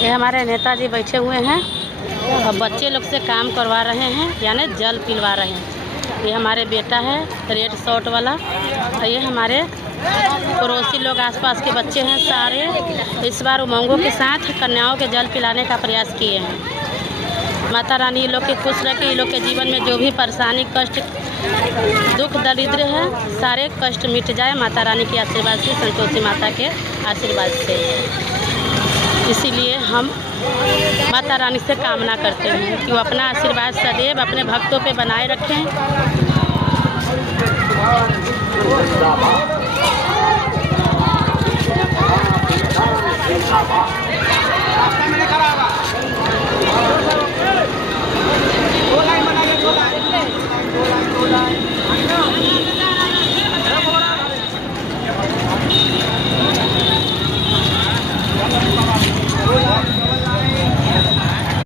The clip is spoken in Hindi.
ये हमारे नेताजी बैठे हुए हैं और बच्चे लोग से काम करवा रहे हैं, यानी जल पिलवा रहे हैं। ये हमारे बेटा है रेड शर्ट वाला, और ये हमारे पड़ोसी लोग आसपास के बच्चे हैं सारे। इस बार उमंगों के साथ कन्याओं के जल पिलाने का प्रयास किए हैं। माता रानी ये लोग के खुश रखे, ये लोग के जीवन में जो भी परेशानी, कष्ट, दुख, दरिद्र है, सारे कष्ट मिट जाए माता रानी के आशीर्वाद से, संतोषी माता के आशीर्वाद से। इसीलिए हम माता रानी से कामना करते हैं कि वो अपना आशीर्वाद सदैव अपने भक्तों पे बनाए रखें।